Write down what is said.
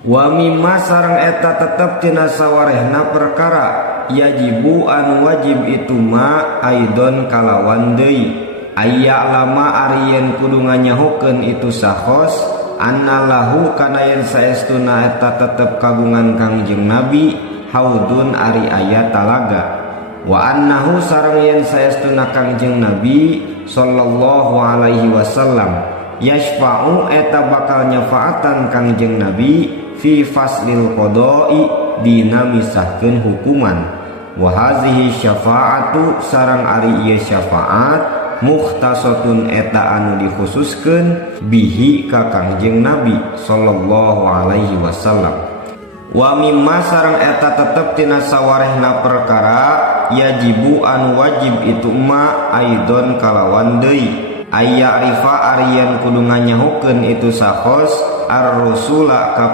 Wa mimma sareng eta tetep tina sawarehna perkara yajibu anu wajib itu ma aidon kalawan deui aya lama arien kudu nganyahokeun itu sahos annalahu kana yen saestuna eta tetep kagungan Kangjeng Nabi haudun ari aya talaga wa annahu sareng yen saestuna Kangjeng Nabi sallallahu alaihi wasallam yashfa'u eta bakal nyafaatan Kangjeng Nabi fi faslil qada'i dina misahkeun hukuman wa hazihi syafa'atu sareng ari ieu syafaat mukhtasatun eta anu dikhususkeun bihi ka Kangjeng Nabi sallallahu alaihi wasallam. Wa mimma sareng eta tetep tina sawarehna perkara yajibu anu wajib itu ma aidon kalawan deui aya rifa arian kudu nganyahokeun itu sahos ar-rasula ka